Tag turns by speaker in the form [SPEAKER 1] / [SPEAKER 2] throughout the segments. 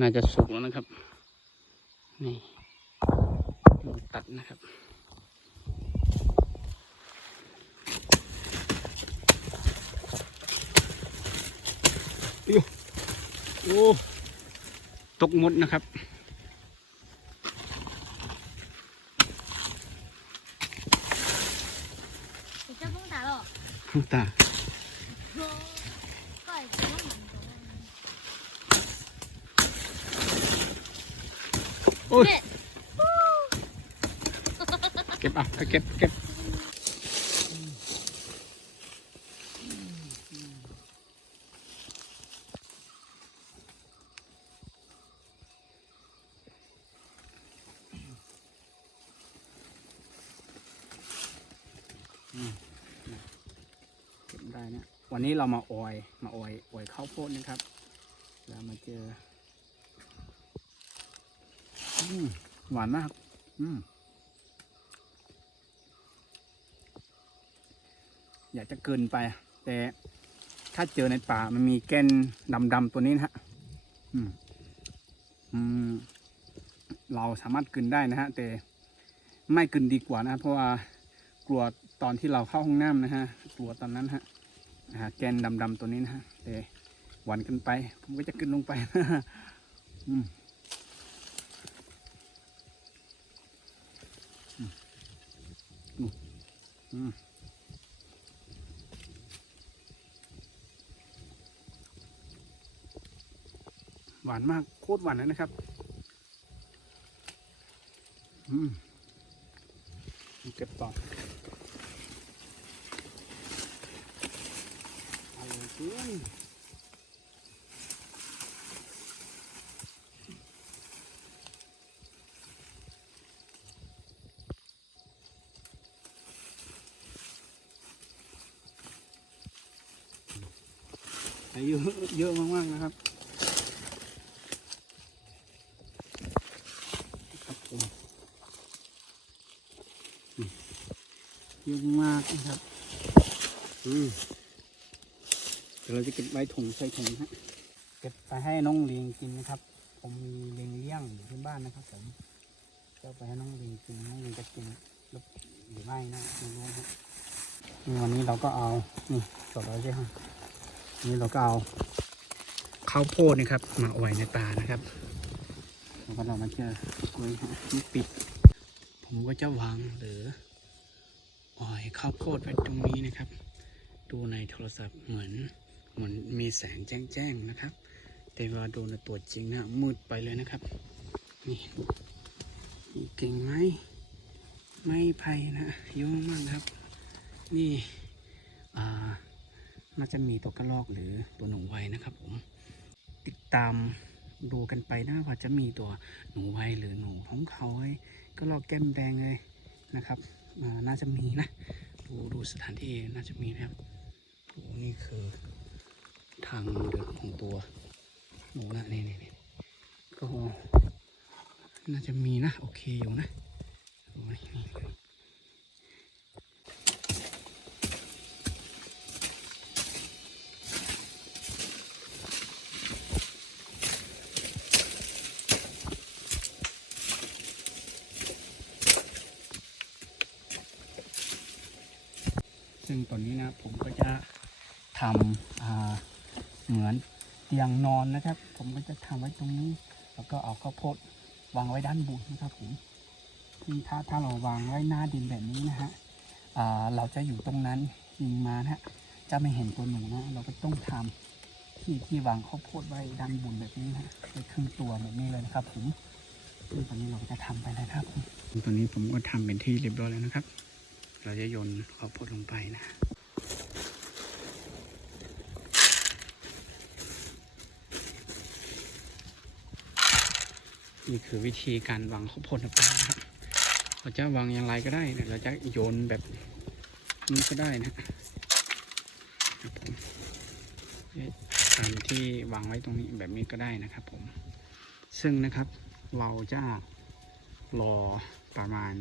[SPEAKER 1] น่าจะสุกแล้วนะครับ นี่ตัดนะครับ โอ้ตกหมดนะครับ
[SPEAKER 2] เจ้าพุ่ง
[SPEAKER 1] ตา
[SPEAKER 2] หรอพุ่ง
[SPEAKER 1] ตา อ้ย
[SPEAKER 2] 对，
[SPEAKER 1] เก็บเอาเก็บเก็บอืมเก็บได้นะวันนี้เรามาออยมาออยออยข้าวโพดนะครับ แล้วมาเจออืม หวานมาก อืมอยากจะเกินไป แต่ถ้าเจอในป่ามันมีแกนดำๆตัวนี้นะฮะอืมอืมเราสามารถกลืนได้นะฮะ แต่ไม่กลืนดีกว่านะ เพราะว่ากลัวตอนที่เราเข้าห้องน้ำนะฮะ กลัวตอนนั้นฮะแกนดำๆตัวนี้นะฮะแต่หวานเกันไป ผมก็จะกลืนลงไปอืมอืมอืม หวานมากโคตรหวานเลยนะครับ อืมเก็บต่ออร่อยจริง เยอะเยอะมากๆนะครับครับผมเยอะมากนะครับอืมเดี๋ยวเราจะเก็บไว้ถุงใส่ถุงฮะเก็บไปให้น้องเลียงกินนะครับ ผมมีเลียงเลี้ยงอยู่ที่บ้านนะครับผมจะไปให้น้องเลียงกินน้องเลียงจะกินหรือหรือไม่นะไม่รู้ฮะวันนี้เราก็เอานี่จดไว้ใช่ไหม นี่เราก็เอาข้าวโพดนะครับ มาอาไว้ในป่านะครับแล้วก็เรามาเจอกล้วยที่ปิด ผมก็จะวางหรืออ่อยข้าวโพดไว้ตรงนี้นะครับ ดูในโทรศัพท์เหมือนเหมือนมีแสงแจ้งๆนะครับ แต่ว่าดูในตัวจริงนะมืดไปเลยนะครับ นี่มีกิ่งไหมไม้ไผ่นะเยอะมากครับ นี่อ่า น่าจะมีตัวกระรอกหรือตัวหนูไว้นะครับผมติดตามดูกันไปนะว่าจะมีตัวหนูไว้หรือหนูของเขาไว้ก็ลอกแก้มแดงเลยนะครับน่าจะมีนะ ดูดูสถานที่น่าจะมีนะครับโอ้นี่คือทางเดินของตัวหนูนะนี่นี่นี่ก็น่าจะมีนะ โอเคอยู่นะโอ้ย ซึ่งตอนนี้นะผมก็จะทำเหมือนเตียงนอนนะครับ ผมก็จะทำไว้ตรงนี้ แล้วก็เอาข้าวโพดวางไว้ด้านบนนะครับผมที่ถ้าถ้าเราวางไว้หน้าดินแบบนี้นะฮะเราจะอยู่ตรงนั้นยิงมานะฮะจะไม่เห็นตัวหนูนะ เราก็ต้องทำที่ที่วางข้าวโพดไว้ด้านบนแบบนี้นะฮะไปครึ่งตัวแบบนี้เลยนะครับผมซึ่งตอนนี้เราจะทำไปนะครับตอนนี้ผมก็ทำเป็นที่เรียบร้อยแล้วนะครับ เราจะโยนข้าวโพดลงไปนะนี่คือวิธีการวางข้าวโพดในป่านะครับเราจะวางอย่างไรก็ได้นะเราจะโยนแบบนี้ก็ได้นะครับผมแทนที่วางไว้ตรงนี้แบบนี้ก็ได้นะครับผมซึ่งนะครับเราจะรอประมาณ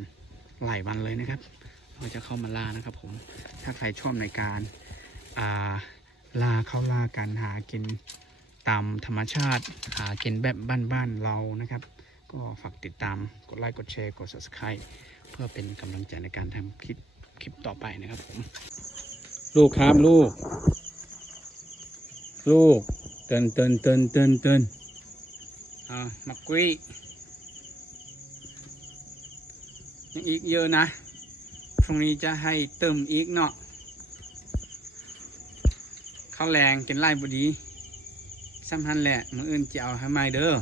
[SPEAKER 1] หลายวันเลยนะครับ เราจะเข้ามาล่านะครับผม ถ้าใครชอบในการอ่าล่าเข้าล่ากันหากินตามธรรมชาติ หากินแบบบ้านๆเรานะครับ ก็ฝากติดตามกดไลค์กดแชร์กด subscribe เพื่อเป็นกำลังใจในการทำคลิปคลิปต่อไปนะครับผม ลูกครับลูก ลูกเตือนเตือนเตือนเตือนเตือนอ่ามักกุ้ยยังอีกเยอะนะ พรุ่งนี้จะให้เติมอีกเนาะข้าวแรงกินไล่บดีซ้ำหันแหละมืออื่นจะเอาให้ไม่เด้อ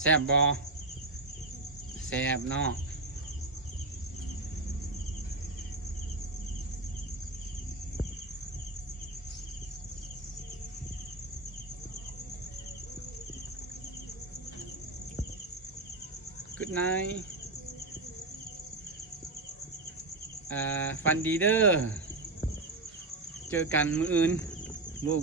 [SPEAKER 1] แซบบอแซบเนาะ ก o ด n i g h t ฟันดีเดอร์ เจอกันมืออื่นลูก